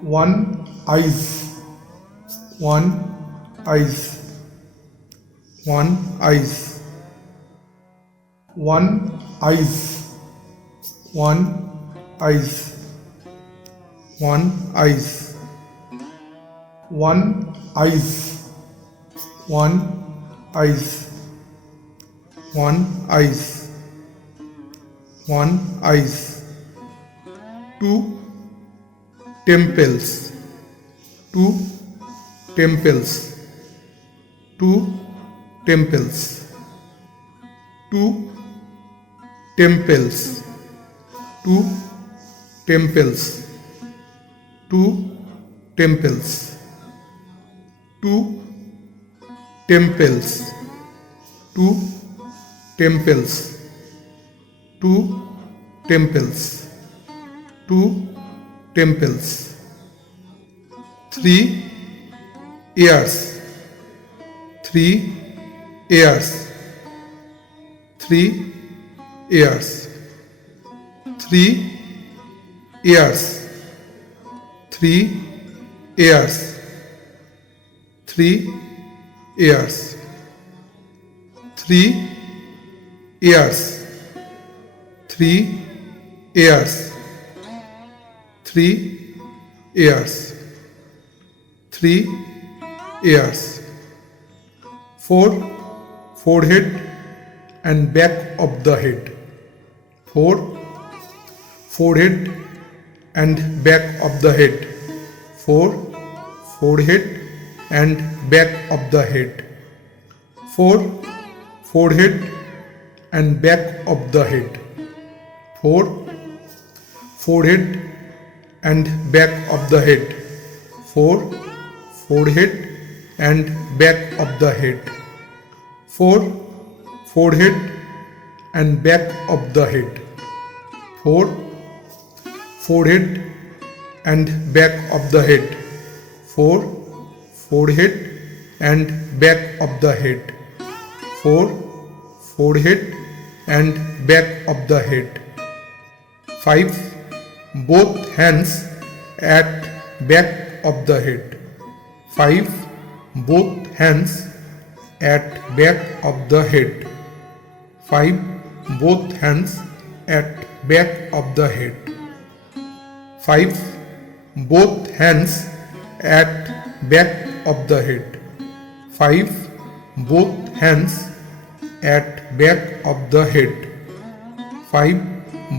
One eyes, one eyes, one eyes, one eyes, one eyes, one eyes, one eyes, one eyes, one eyes, one eyes. Two temples, two temples, two temples, two temples, two temples, two temples, two temples, two temples, two temples, two temples. Three ears, three ears, three ears, three ears, three ears, three ears, three ears, three ears, three ears, three ears. Four forehead and back of the head, four forehead and back of the head, four forehead and back of the head, four forehead and back of the head, four forehead and back of the head, four forehead and back of the head, four forehead and back of the head, four forehead and back of the head, four forehead and back of the head, four forehead and back of the head. Five both hands at back of the head, five both hands at back of the head, five both hands at back of the head, five both hands at back of the head, five both hands at back of the head, five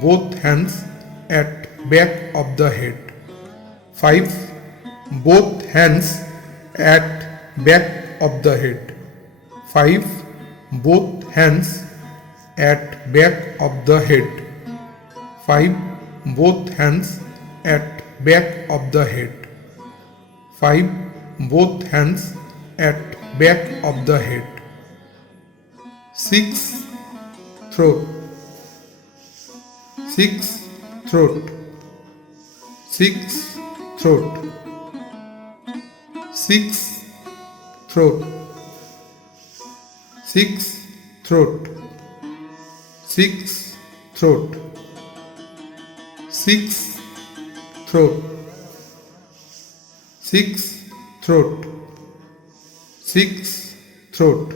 both hands at back of the head, five both hands at back of the head, five both hands at back of the head, five both hands at back of the head, five both hands at back of the head. Six throat, six throat, six throat, six throat, six throat, six throat, six throat, six throat, six throat,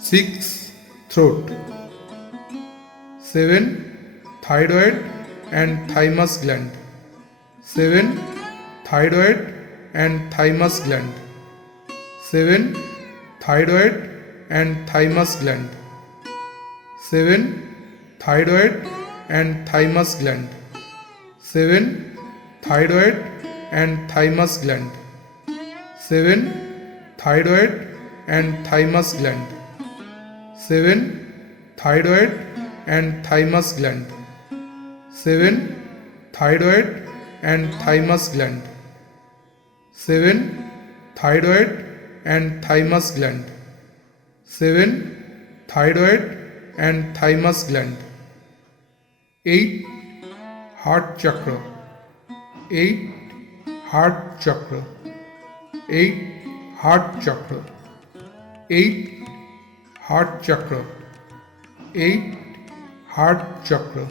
six throat. Seven thyroid and thymus gland, seven thyroid and thymus gland, seven thyroid and thymus gland, seven thyroid and thymus gland, seven thyroid and thymus gland, seven thyroid and thymus gland, seven thyroid and thymus gland, seven thyroid and thymus gland, seven thyroid and thymus gland, seven thyroid and thymus gland. Eight heart chakra, eight heart chakra, eight heart chakra, eight heart chakra, 8 heart chakra,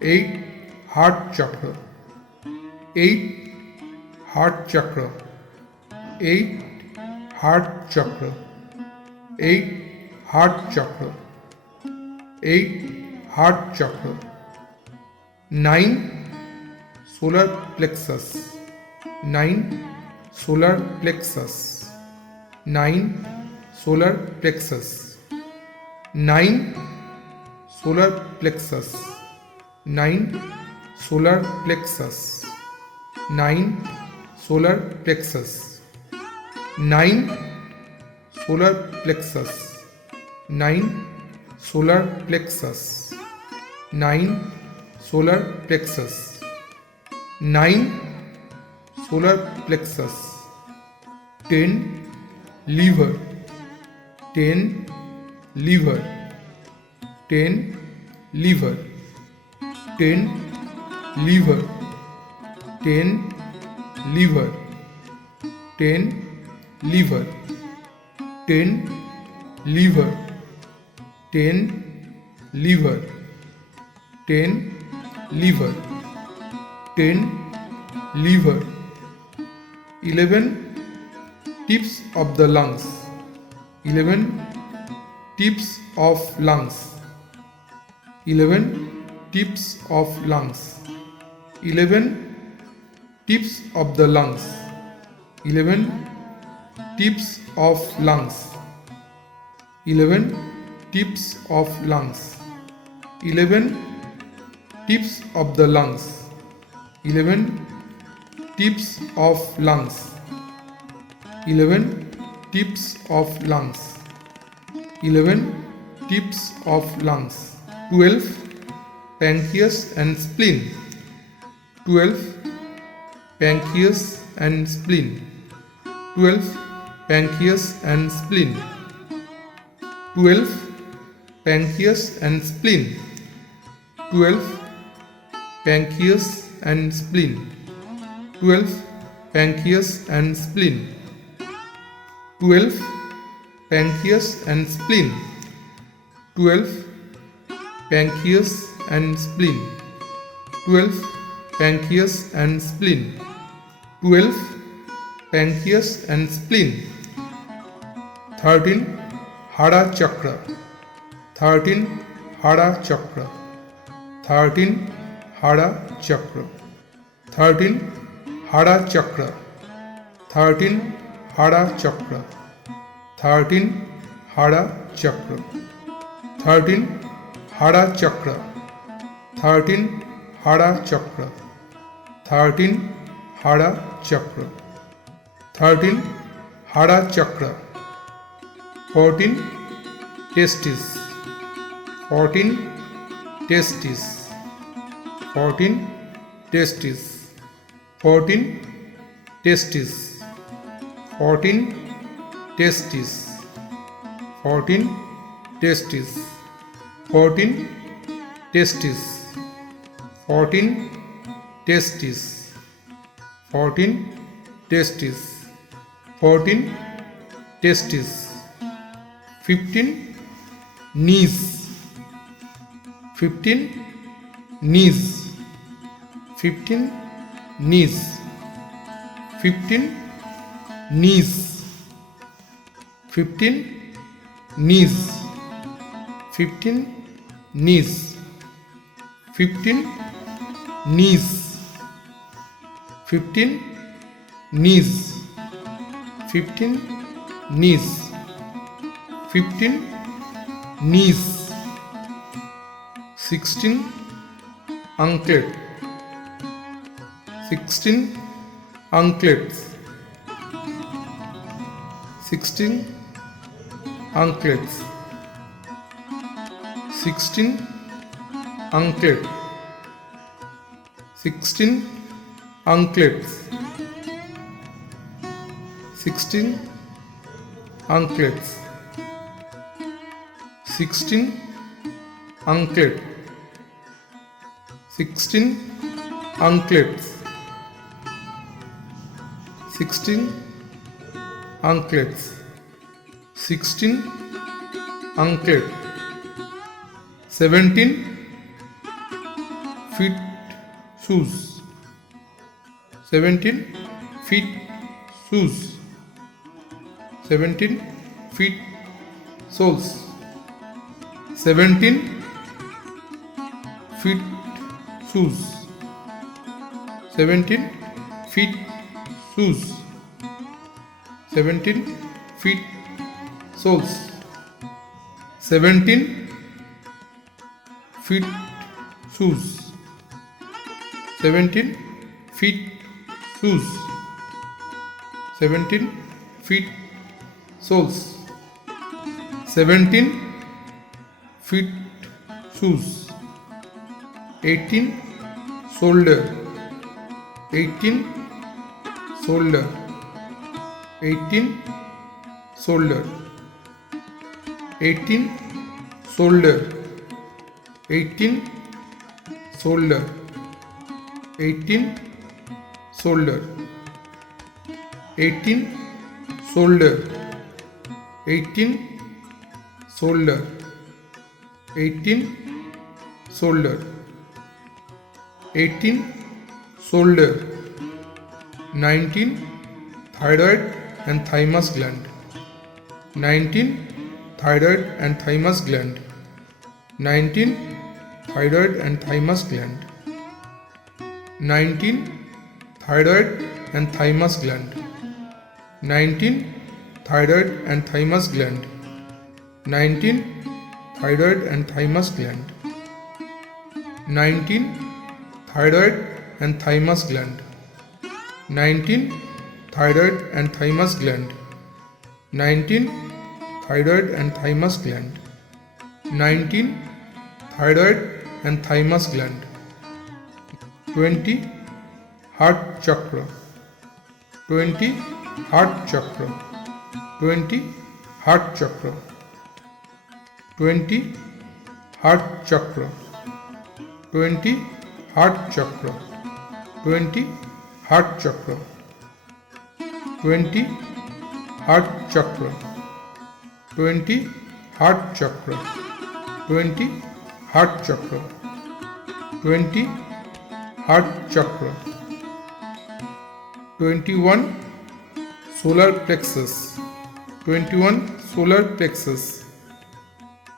8 heart chakra, 8 heart chakra, 8 heart chakra, 8 heart chakra, 8 heart chakra, 9 solar plexus, 9 solar plexus, 9 solar plexus, 9 solar plexus, 9 solar plexus, 9 solar plexus, 9 solar plexus, 9 solar plexus, 9 solar plexus, 9 solar plexus, 10 liver, 10 liver, 10 liver, 10 liver, 10 liver, 10 liver, 10 liver, 10 liver, 10 liver, 10 liver, 11 tips of the lungs, 11 tips of lungs, 11 tips of lungs, 11 tips of the lungs, 11 tips of lungs, 11 tips of lungs, 11 tips of the lungs, 11 tips of lungs, 11 tips of lungs, 11 tips of lungs, 12 pancreas and spleen, 12 pancreas and spleen, 12 pancreas and spleen, 12 pancreas and spleen, 12 pancreas and spleen, 12 pancreas and spleen, 12 pancreas and spleen, 12 pancreas and spleen, 12 pancreas and spleen, 12 pancreas and spleen, 13 hara chakra, 13 hara chakra, 13 hara chakra, 13 hara chakra, 13 hara chakra, 13 hara chakra, 13 hara chakra, 13 hara chakra, 13 hara chakra, 13 hara chakra, 14 testes, 14 testes, 14 testes, 14 testes, 14 testes, 14 testes, 14 testes, 14 testes, 14 testes, 14 testes, 15 knees, 15 knees, 15 knees, 15 knees, 15 knees, 15 knees, 15 knees, 15 knees, 15 knees, 15 knees, 16 anklet, 16 anklets, 16 anklets, 16 anklet, 16 anklets, 16 anklets, 16 anklet, 16 anklets, 16 anklets, 16 anklet. 17 feet shoes. 17 feet shoes. 17 feet soles. 17 feet shoes. 17 feet shoes. 17 feet soles. 17 feet shoes. 17 feet shoes. 17 feet soles. 17 feet shoes. 18 shoulder. 18 shoulder. 18 shoulder. 18 shoulder. 18 shoulder. 18 shoulder. 18 shoulder. 18 shoulder. 18 shoulder. 18 shoulder. 19 thyroid and thymus gland. 19 thyroid and thymus gland. 19 thyroid and thymus gland. 19 thyroid and thymus gland. 19 thyroid and thymus gland. 19 thyroid and thymus gland. 19 thyroid and thymus gland. 19 thyroid and thymus gland. 19 thyroid and thymus gland. 19 thyroid and thymus gland. 20 heart chakra. 20 heart chakra. 20 heart chakra. 20 heart chakra. 20 heart chakra. 20 heart chakra. 20 heart chakra. 20 heart chakra. 20 heart chakra. 20 heart chakra. 21 solar plexus. 21 solar plexus.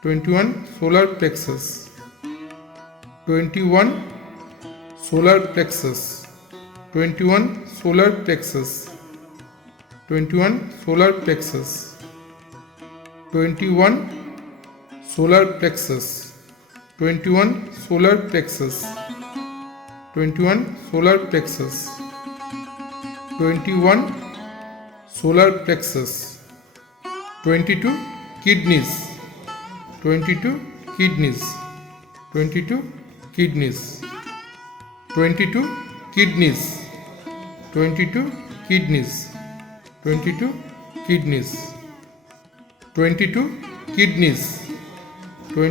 21 solar plexus. 21 solar plexus. 21 solar plexus. 21 solar plexus. 21 solar plexus. 21 solar plexus. 21 solar plexus. 21 solar plexus. 22 kidneys. 22 kidneys. 22 kidneys. 22 kidneys. 22 kidneys. 22 kidneys. 22 kidneys.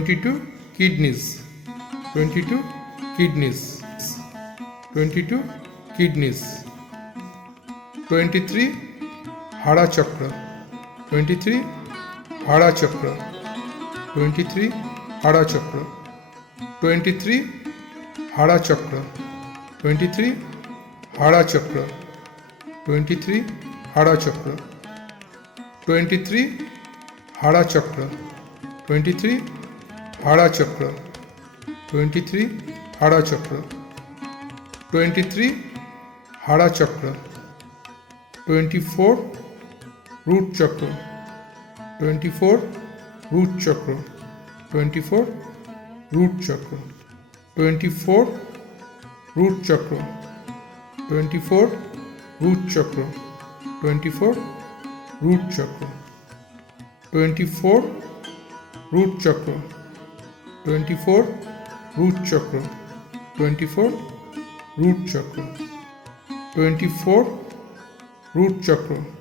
22 kidneys. 22 kidneys. 22 kidneys. 23 hara chakra. 23 hara chakra. 23 hara chakra. 23 hara chakra. 23 hara chakra. 23 hara chakra. 23 hara chakra. 23 hara chakra. 23 hara chakra. 23 hara chakra. 24 root chakra. 24 root chakra. 24 root chakra. 24 root chakra. 24 root chakra. 24 root chakra. 24 root chakra. 24 root chakra. 24 root chakra. 24 root chakra.